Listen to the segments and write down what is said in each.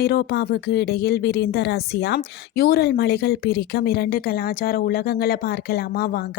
ஐரோப்பாவுக்கு இடையில் விரிந்த Russia Ural மலைகள் பிரிக்கும் இரண்டு கலாச்சார உலகங்களை பார்க்கலாமா வாங்க.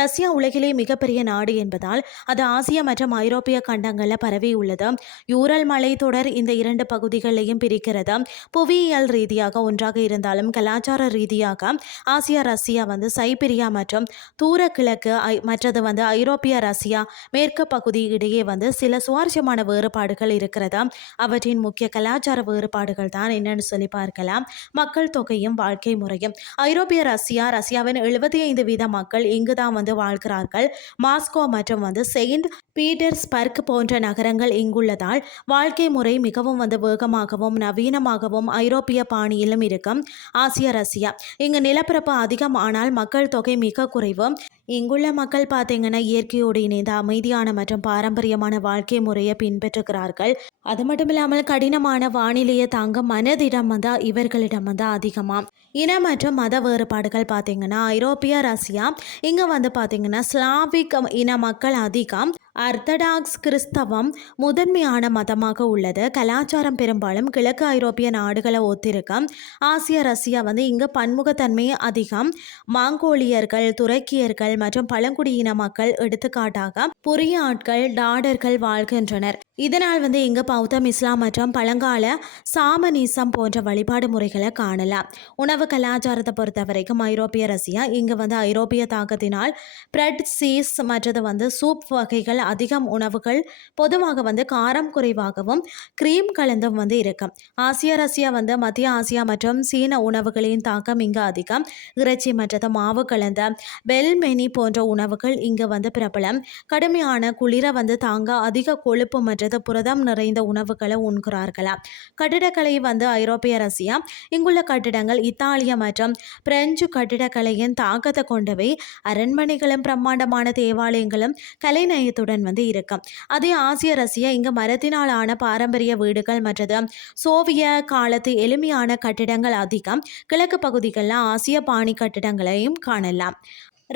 ரஷ்யா உலகிலே மிகப்பெரிய நாடு என்பதால் அது ஆசிய மற்றும் ஐரோப்பிய கண்டங்களில் பரவி உள்ளது. யூரல் மலைத்தொடர் இந்த இரண்டு பகுதிகளையும் பிரிக்கிறது. புவியியல் ரீதியாக ஒன்றாக இருந்தாலும் கலாச்சார ரீதியாக ஆசியா ரஷ்யா சைபீரியா மற்றும் தூர கிழக்கு மற்றது ஐரோப்பிய ரஷ்யா மேற்கு பகுதி இடையே சில சுவாரஸ்யமான வேறுபாடுகள் இருக்கிறது. அவற்றின் முக்கிய கலாச்சார வேறுபாடுகள் தான் என்னன்னு சொல்லி பார்க்கலாம். மக்கள் தொகையும் வாழ்க்கை முறையும். ஐரோப்பிய ரஷ்யாவின் 75% மக்கள் இங்குதான் வாழ்கிறார்கள். மாஸ்கோ மற்றும் செயின்ட் பீட்டர்ஸ்பர்க் போன்ற நகரங்கள் இங்குள்ளதால் வாழ்க்கை முறை மிகவும் வேகமாகவும் நவீனமாகவும் ஐரோப்பிய பாணியிலும் இருக்கும். ஆசிய ரஷ்யா இங்கு நிலப்பரப்பு அதிகம், ஆனால் மக்கள் தொகை மிக குறைவு. இங்குள்ள மக்கள் பார்த்தீங்கன்னா இயற்கையோடு இணைந்த அமைதியான மற்றும் பாரம்பரியமான வாழ்க்கை முறையை பின்பற்றுகிறார்கள். அது மட்டும் இல்லாமல் கடினமான வானிலையை தாங்க மனதிடம் இவர்களிடம் அதிகமாக. இன மற்றும் மத வேறுபாடுகள் பார்த்தீங்கன்னா ஐரோப்பிய ரஷ்யா இங்கே பார்த்தீங்கன்னா ஸ்லாவிக் இன மக்கள் அதிகம். ஆர்த்தடாக்ஸ் கிறிஸ்தவம் முதன்மையான மதமாக உள்ளது. கலாச்சாரம் பெரும்பாலும் கிழக்கு ஐரோப்பிய நாடுகளை ஒத்திருக்கும். ஆசிய ரஷ்யா இங்கே பன்முகத்தன்மை அதிகம். மாங்கோலியர்கள், துருக்கியர்கள் மற்றும் பழங்குடியின மக்கள், எடுத்துக்காட்டாக புரிய ஆட்கள், டாடர்கள் வாழ்கின்றனர். இதனால் இங்கு பௌத்தம், இஸ்லாம் மற்றும் பழங்கால சாமனிசம் போன்ற வழிபாடு முறைகளை காணலாம். உணவு கலாச்சாரத்தை பொறுத்த வரைக்கும் ஐரோப்பிய ரஷ்யா இங்கு ஐரோப்பிய தாக்கத்தினால் பிரெட், சீஸ் மற்றது சூப் வகைகள் அதிகம். உணவுகள் பொதுவாக காரம் குறைவாகவும் கிரீம் கலந்தும் இருக்கும். ஆசிய ரஷ்யா மத்திய ஆசியா மற்றும் சீன உணவுகளின் தாக்கம் இங்கு அதிகம். இறைச்சி மற்றது மாவு கலந்த பெல்மெனி போன்ற உணவுகள் இங்கு பிரபலம். கடுமையான குளிர தாங்க அதிக கொழுப்பு மற்றது புரதம் நிறைந்த உணவுகளை உண்கிறார்களாம். கட்டிடக்கலை ஐரோப்பிய ரஷ்யா இங்குள்ள கட்டிடங்கள் இத்தாலிய மற்றும் பிரெஞ்சு கட்டிடக்கலையின் தாக்கத்தை கொண்டவை. அரண்மனைகளும் பிரம்மாண்டமான தேவாலயங்களும் கலைநயத்துடன் இருக்கும். அதே ஆசிய ரஷ்யா இங்கு மரத்தினால் ஆன பாரம்பரிய வீடுகள் மற்றது சோவிய காலத்து எளிமையான கட்டிடங்கள் அதிகம். கிழக்கு பகுதிகளில் ஆசிய பாணி கட்டிடங்களையும் காணலாம்.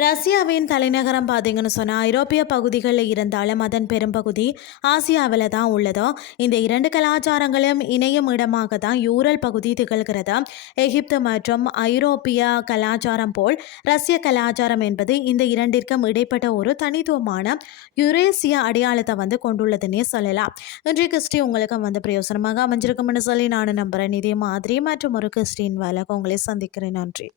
ரஷ்யாவின் தலைநகரம் பார்த்தீங்கன்னு சொன்னால் ஐரோப்பிய பகுதிகளில் இருந்தாலும் அதன் பெரும்பகுதி ஆசியாவில் தான் உள்ளதோ. இந்த இரண்டு கலாச்சாரங்களும் இணையும் இடமாக தான் யூரல் பகுதி திகழ்கிறது. எகிப்து மற்றும் ஐரோப்பிய கலாச்சாரம் போல் ரஷ்ய கலாச்சாரம் என்பது இந்த இரண்டிற்கும் இடைப்பட்ட ஒரு தனித்துவமான யுரேசிய அடையாளத்தை கொண்டுள்ளதுன்னே சொல்லலாம். இன்றைய கிறிஸ்டி உங்களுக்கு பிரயோசனமாக அமைஞ்சிருக்கும்னு சொல்லி நான் நம்புகிறேன். இதே மாதிரி மற்றும் ஒரு கிறிஸ்டின் வேலைக்கு உங்களை சந்திக்கிறேன். நன்றி.